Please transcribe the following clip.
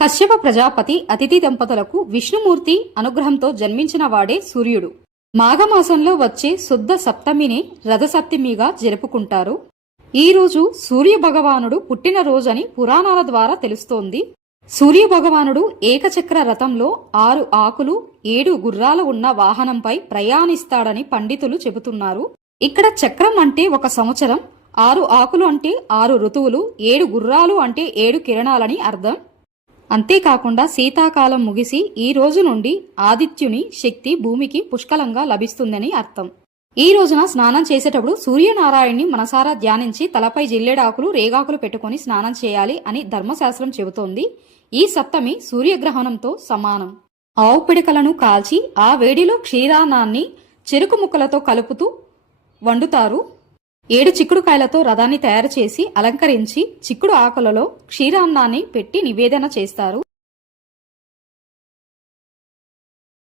కశ్యప ప్రజాపతి అతిథి దంపతులకు విష్ణుమూర్తి అనుగ్రహంతో జన్మించిన వాడే సూర్యుడు. మాఘమాసంలో వచ్చే శుద్ధ సప్తమిని రథసప్తమిగా జరుపుకుంటారు. ఈ రోజు సూర్య భగవానుడు పుట్టినరోజని పురాణాల ద్వారా తెలుస్తోంది. సూర్య భగవానుడు ఏకచక్ర రథంలో 6 ఆకులు 7 గుర్రాలు ఉన్న వాహనంపై ప్రయాణిస్తాడని పండితులు చెబుతున్నారు. ఇక్కడ చక్రం అంటే 1 సంవత్సరం, 6 ఆకులు అంటే 6 ఋతువులు, 7 గుర్రాలు అంటే 7 కిరణాలని అర్థం. అంతేకాకుండా శీతాకాలం ముగిసి ఈ రోజు నుండి ఆదిత్యుని శక్తి భూమికి పుష్కలంగా లభిస్తుందని అర్థం. ఈ రోజున స్నానం చేసేటప్పుడు సూర్యనారాయణ్ణి మనసారా ధ్యానించి తలపై జిల్లేడాకులు రేగాకులు పెట్టుకుని స్నానం చేయాలి అని ధర్మశాస్త్రం చెబుతోంది. ఈ సప్తమి సూర్యగ్రహణంతో సమానం. ఆవు పిడకలను కాల్చి ఆ వేడిలో క్షీరాన్నాన్ని చెరుకు ముక్కలతో కలుపుతూ వండుతారు. 7 చిక్కుడుకాయలతో రథాన్ని తయారు చేసి అలంకరించి చిక్కుడు ఆకులలో క్షీరాన్నాన్ని పెట్టి నివేదన చేస్తారు.